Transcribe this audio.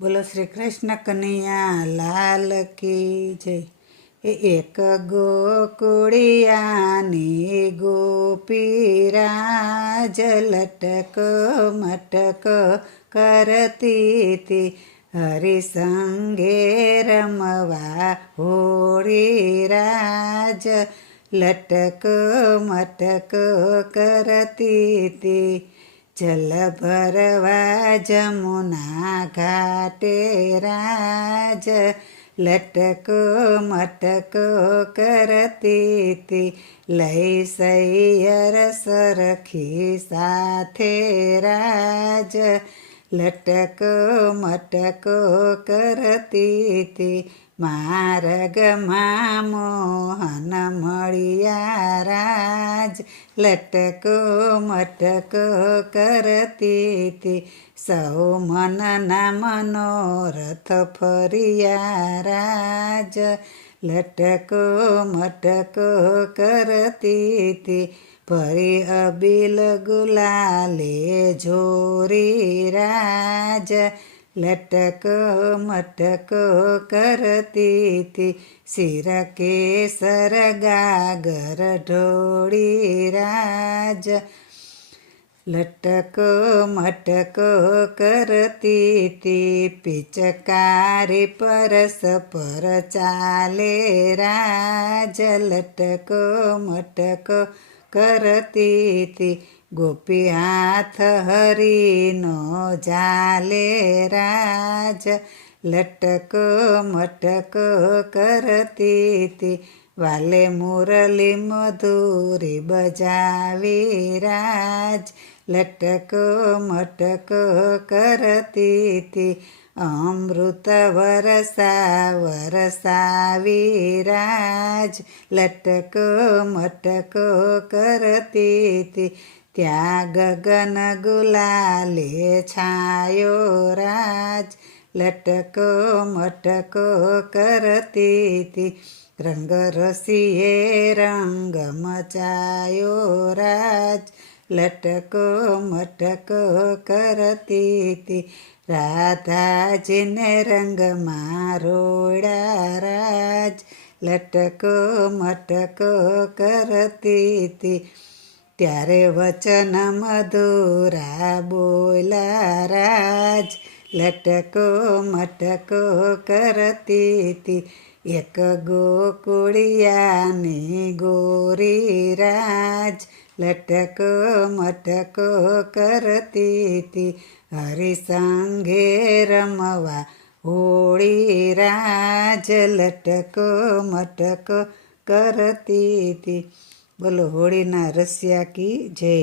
બોલો શ્રી કૃષ્ણ કનૈયા લાલ કી જય. એક ગોકુળિયાની ગોપીરાજ લટક મટક કરતી તી, હરિસંગે રમવા હોળી રાજ લટક મટક કરતી તી. જલ ભરવા જમુના ઘાટે રાજ લટક મટક કરતી તી, લઈ સૈયર સરખી સાથે રાજ લટક મટક કરતી તી. માર્ગમાં મોહન મળ્યા રાજ લટક મટક કરતી તી, સૌ મનના મનોરથ ફર્યા રાજ લટક મટક કરતી તી. ભરી અબીલ ગુલાલે જોરી રાજ લટક મટક કરતી તી, શિર કેસર ગાગર ઢોળી રાજ લટક મટક કરતી તી. પિચકારી પરસ્પર ચાલે રાજ લટક મટક કરતી તી, ગોપી હાથ હરીનો ઝાલે રાજ લટક મટક કરતી તી. વાલે મુરલી મધુરી બજાવી રાજ લટક મટક કરતી તી, અમૃત વરસાવી રાજ લટક મટક કરતી તી. ત્યાં ગગન ગુલાલે છાયો રાજ લટક મટક કરતી તી, રંગ રસીએ રંગ મચાયો રાજ લટક મટક કરતી તી. રાધાજીને રંગમાં રોડ્યા રાજ લટક મટક કરતી તી, ત્યારે વચન મધુરા બોલ્યા રાજ લટક મટક કરતી તી. એક ગોકુળિયાની ગોરી રાજ લટક મટક કરતી તી, હરિસંગે રમવા હોળી રાજ લટક મટક કરતી તી. બોલો હોળીના રસિયા કી જય.